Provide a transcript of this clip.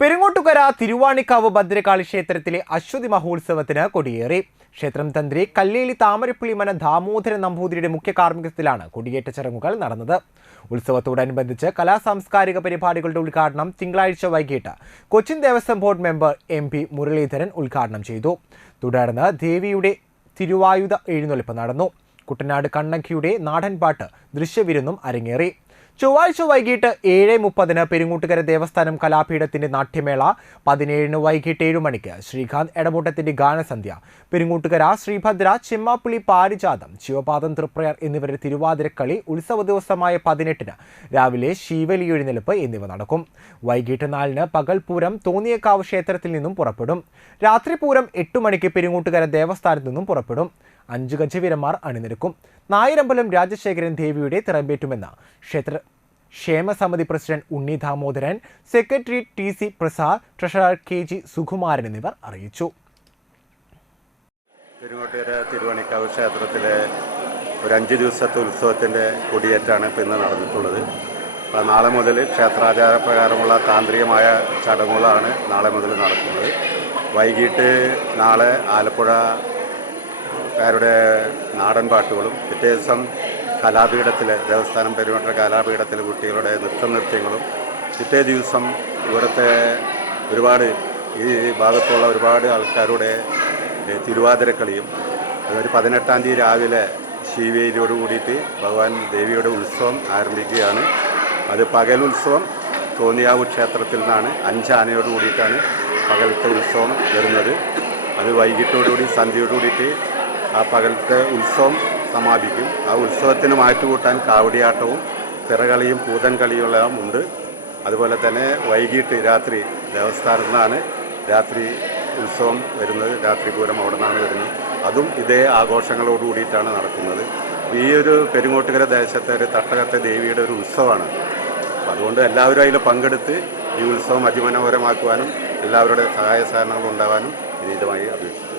പെരുങ്ങോട്ടുകര തിരുവാണിക്കാവ് ഭദ്രകാളി ക്ഷേത്രത്തിലെ അശ്വതി മഹോത്സവത്തിന് കൊടിയേറി. ക്ഷേത്രം തന്ത്രി കല്ലേലി താമരപ്പള്ളി മന ദാമോദരൻ നമ്പൂതിരിയുടെ മുഖ്യ കാർമ്മികത്തിലാണ് കൊടിയേറ്റ ചടങ്ങുകൾ നടന്നത്. ഉത്സവത്തോടനുബന്ധിച്ച് കലാ സാംസ്കാരിക പരിപാടികളുടെ ഉദ്ഘാടനം തിങ്കളാഴ്ച വൈകിട്ട് Cochin Devaswom board member M P Muraleedharan ഉദ്ഘാടനം ചെയ്തു. തുടർന്ന് ദേവിയുടെ തിരുവായുധ എഴുന്നള്ളിപ്പ് നടന്നു. കുട്ടനാട് കണ്ണക്കിയുടെ നാടൻപാട്ട് ദൃശ്യവിരുന്നും അരങ്ങേറി. ചൊവ്വാഴ്ച വൈകിട്ട് ഏഴ് മുപ്പതിന് പെരുങ്ങൂട്ടുകര ദേവസ്ഥാനം കലാപീഠത്തിന്റെ നാട്യമേള പതിനേഴിന് വൈകിട്ട് ഏഴു മണിക്ക് ശ്രീകാന്ത് എടമൂട്ടത്തിന്റെ ഗാനസന്ധ്യ പെരുങ്ങൂട്ടുകര ശ്രീഭദ്ര ചിമ്മാപ്പുളി പാരിജാതം ശിവപാദം തൃപ്രയർ എന്നിവരുടെ തിരുവാതിരക്കളി ഉത്സവ ദിവസമായ പതിനെട്ടിന് രാവിലെ ശിവലി എഴുന്നേൽപ്പ് എന്നിവ നടക്കും. വൈകിട്ട് നാലിന് പകൽപൂരം തോന്നിയക്കാവ് ക്ഷേത്രത്തിൽ നിന്നും പുറപ്പെടും. രാത്രിപൂരം എട്ടു മണിക്ക് പെരുങ്ങൂട്ടുകര ദേവസ്ഥാനത്ത് നിന്നും പുറപ്പെടും. അഞ്ചു ഗജവീരന്മാർ അണിനിരക്കും. നായരമ്പലം രാജശേഖരൻ ദേവിയുടെ തിറമ്പേറ്റുമെന്ന് ക്ഷേത്ര ക്ഷേമസമിതി president Unni Damodaran secretary T C Prasad treasurer K G Sukumaran എന്നിവർ അറിയിച്ചു. പെരുങ്ങോട്ടുകര തിരുവണിക്കാവ് ക്ഷേത്രത്തിലെ ഒരു അഞ്ച് ദിവസത്തെ ഉത്സവത്തിന്റെ കൊടിയേറ്റാണ് ഇപ്പോൾ ഇന്ന് നടന്നിട്ടുള്ളത്. അപ്പോൾ നാളെ മുതൽ ക്ഷേത്രാചാര പ്രകാരമുള്ള താന്ത്രികമായ ചടങ്ങുകളാണ് നാളെ മുതൽ നടക്കുന്നത്. വൈകിട്ട് നാളെ ആലപ്പുഴ കാരുടെ നാടൻ പാട്ടുകളും പിറ്റേ ദിവസം കലാപീഠത്തിൽ ദേവസ്ഥാനം പെരുമാറ്റ കലാപീഠത്തിൽ കുട്ടികളുടെ നൃത്തനൃത്യങ്ങളും പിറ്റേ ദിവസം ഇവിടുത്തെ ഒരുപാട് ഈ ഭാഗത്തുള്ള ഒരുപാട് ആൾക്കാരുടെ തിരുവാതിരക്കളിയും അതൊരു പതിനെട്ടാം തീയതി രാവിലെ ശിവേരിയോട് കൂടിയിട്ട് ഭഗവാൻ ദേവിയുടെ ഉത്സവം ആരംഭിക്കുകയാണ്. അത് പകൽ പകലുത്സവം തോന്നിയാവ് ക്ഷേത്രത്തിൽ നിന്നാണ് അഞ്ചാനയോട് കൂടിയിട്ടാണ് പകലത്തെ ഉത്സവം വരുന്നത്. അത് വൈകിട്ടോടുകൂടി സന്ധ്യയോട് കൂടിയിട്ട് ആ പകലത്തെ ഉത്സവം സമാപിക്കും. ആ ഉത്സവത്തിന് മാറ്റുകൂട്ടാൻ കാവടിയാട്ടവും തിറകളിയും പൂതൻ കളിയും ഉണ്ട്. അതുപോലെ തന്നെ വൈകിട്ട് രാത്രി ദേവസ്ഥാനത്ത് നിന്നാണ് രാത്രി ഉത്സവം വരുന്നത്. രാത്രി പൂരം അവിടെ നിന്നാണ് വരുന്നത്. അതും ഇതേ ആഘോഷങ്ങളോട് കൂടിയിട്ടാണ് നടക്കുന്നത്. ഈ ഒരു പെരുങ്ങോട്ടുകര ദേശത്തെ ഒരു തട്ടകത്തെ ദേവിയുടെ ഒരു ഉത്സവമാണ്. അതുകൊണ്ട് എല്ലാവരും അതിൽ പങ്കെടുത്ത് ഈ ഉത്സവം അതിമനോഹരമാക്കുവാനും എല്ലാവരുടെ സഹായ സഹകരണങ്ങൾ ഉണ്ടാവാനും വിനീതമായി അപേക്ഷിക്കുന്നു